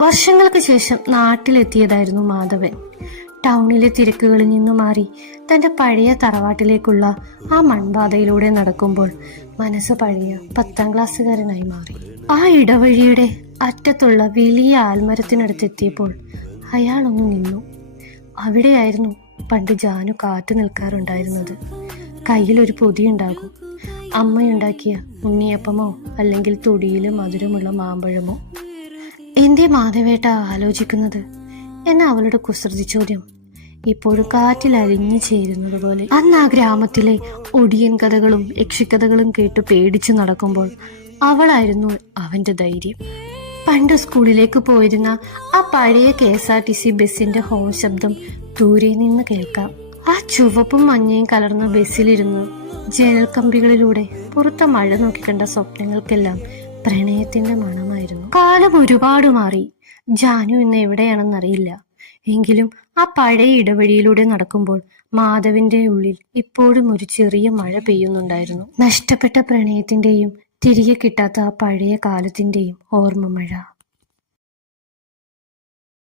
വർഷങ്ങൾക്ക് ശേഷം നാട്ടിലെത്തിയതായിരുന്നു മാധവൻ. ടൗണിലെ തിരക്കുകളിൽ നിന്നു മാറി തന്റെ പഴയ തറവാട്ടിലേക്കുള്ള ആ മൺപാതയിലൂടെ നടക്കുമ്പോൾ മനസ്സ് പഴയ 10ാം ക്ലാസ്സുകാരനായി മാറി. ആ ഇടവഴിയുടെ അറ്റത്തുള്ള വലിയ ആൽമരത്തിനടുത്തെത്തിയപ്പോൾ അയാളൊന്നു നിന്നു. അവിടെയായിരുന്നു പണ്ട് ജാനു കാത്തു നിൽക്കാറുണ്ടായിരുന്നത്. കയ്യിലൊരു പൊതിയുണ്ടാകും. അമ്മയുണ്ടാക്കിയ ഉണ്ണിയപ്പമോ അല്ലെങ്കിൽ തൊടിയില് മധുരമുള്ള മാമ്പഴമോ. എന്തേ മാധവേട്ട ആലോചിക്കുന്നത് എന്ന അവളുടെ കുസൃതി ചോദ്യം ഇപ്പോഴും കാറ്റിൽ അലിഞ്ഞു ചേരുന്നത് പോലെ. അന്ന് ആ ഗ്രാമത്തിലെ ഒടിയൻ കഥകളും യക്ഷിക്കഥകളും കേട്ട് പേടിച്ചു നടക്കുമ്പോൾ അവളായിരുന്നു അവന്റെ ധൈര്യം. പണ്ട് സ്കൂളിലേക്ക് പോയിരുന്ന ആ പഴയ KSRTC ബസ്സിന്റെ ഹോൺ ശബ്ദം ദൂരെ നിന്ന് കേൾക്കാം. ആ ചുവപ്പും മഞ്ഞയും കലർന്ന ബസ്സിലിരുന്ന് ജനൽ കമ്പികളിലൂടെ പുറത്തെ മഴ നോക്കിക്കണ്ട സ്വപ്നങ്ങൾക്കെല്ലാം പ്രണയത്തിന്റെ മണമായിരുന്നു. കാലം ഒരുപാട് മാറി. ജാനു ഇന്ന് എവിടെയാണെന്നറിയില്ല. എങ്കിലും ആ പഴയ ഇടവഴിയിലൂടെ നടക്കുമ്പോൾ മാധവന്റെ ഉള്ളിൽ ഇപ്പോഴും ഒരു ചെറിയ മഴ പെയ്യുന്നുണ്ടായിരുന്നു. നഷ്ടപ്പെട്ട പ്രണയത്തിന്റെയും തിരികെ കിട്ടാത്ത ആ പഴയ കാലത്തിന്റെയും ഓർമ്മ മഴ.